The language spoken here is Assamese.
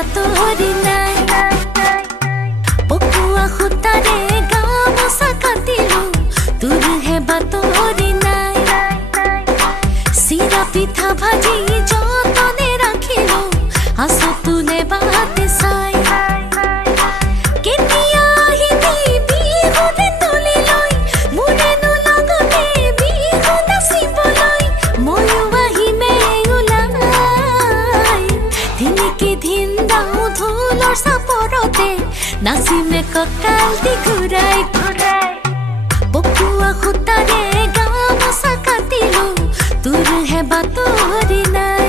বাতৰি নাই পকুয়া খুতাৰে গামোচা কাটিলো তোৰহে বাতৰি নাই চিৰা পিঠা ভাজি যতনে ৰাখিলো আছো তোলে বাতে চাই কেতিয়া আহিবি বিহুতে তুলি লৈ মোৰেনো লগতে বিহু নাচিবলৈ ময়ো আহিমে ওলাই দিনকে দিন দাও ঢোলৰ চাপৰতে নাচিমে কঁকাল দি ঘূৰাই ঘূৰাই পকুয়া খুতাৰে গামোচা কাটিলো তোৰহে বাতৰি নাই